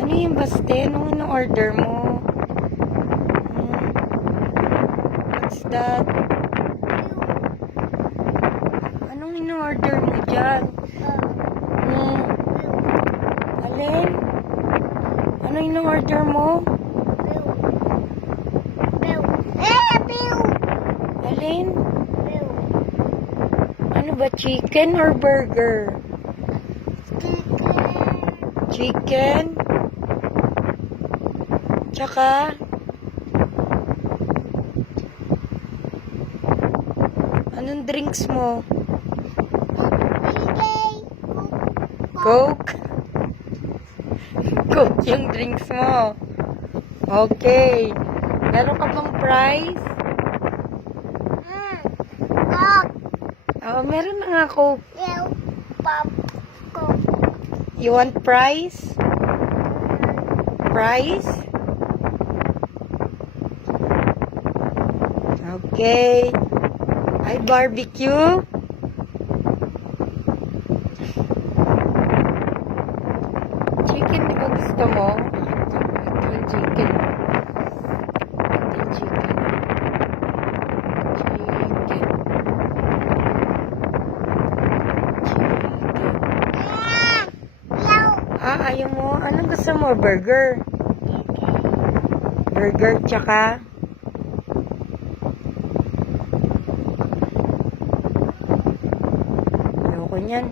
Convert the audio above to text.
Ano yung baste? Anong in-order mo? What's that? Anong in-order mo dyan? Alin? Anong in-order mo? Alin? Ano ba? Chicken or burger? Chicken? Tsaka? Anong drinks mo? Coke? Coke yung drinks mo. Okay. Meron ka bang price? Oh, meron na nga Coke. You want price? Price? Okay. Ay, barbecue? Chicken, di ba gusto mo? Ito yung chicken. Ito yung chicken. Chicken. Ayaw mo? Anong gusto mo? Burger? Burger, tsaka? Ayoko niyan.